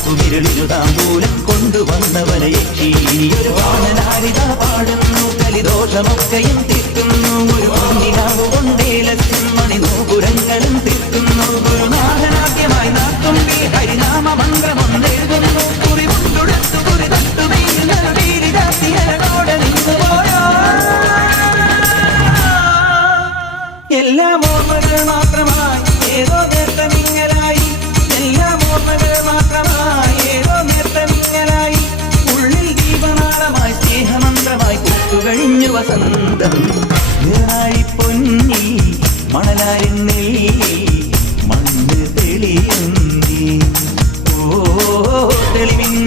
പാലപൂക്കുമിരളിരുതാമ്പൂലം കൊണ്ടുവന്നവരയക്ഷി ഒരു വാണനാരിത പാടുന്നു കലിദോഷമൊക്കെയും തീർക്കുന്നു ഒരു മണ്ണിനാവ് കൊണ്ടേലസിൻ മണിനൂപുരങ്ങളും തീർക്കുന്നു ഗുരുനാഥനാദ്യമായി നാത്തുമ്പി ഹരിനാമ മന്ത്രമൊന്നെഴുതുന്നു കുറിമുണ്ടുടത്തു കുറി തട്ടുമേനോടെ നിന്നുപോയോ എല്ലാം ഓർമ്മകൾ മാത്രമായി ഏതോ നേർത്തമിങ്ങലായി എല്ലാം ഓർമ്മകൾ മാത്രമായി ഏതോ നേർത്തമിങ്ങലായി ഉള്ളിൽ ദീപനാളമായി സ്നേഹമന്ത്രമായി കുത്തുകഴിഞ്ഞു വസന്തം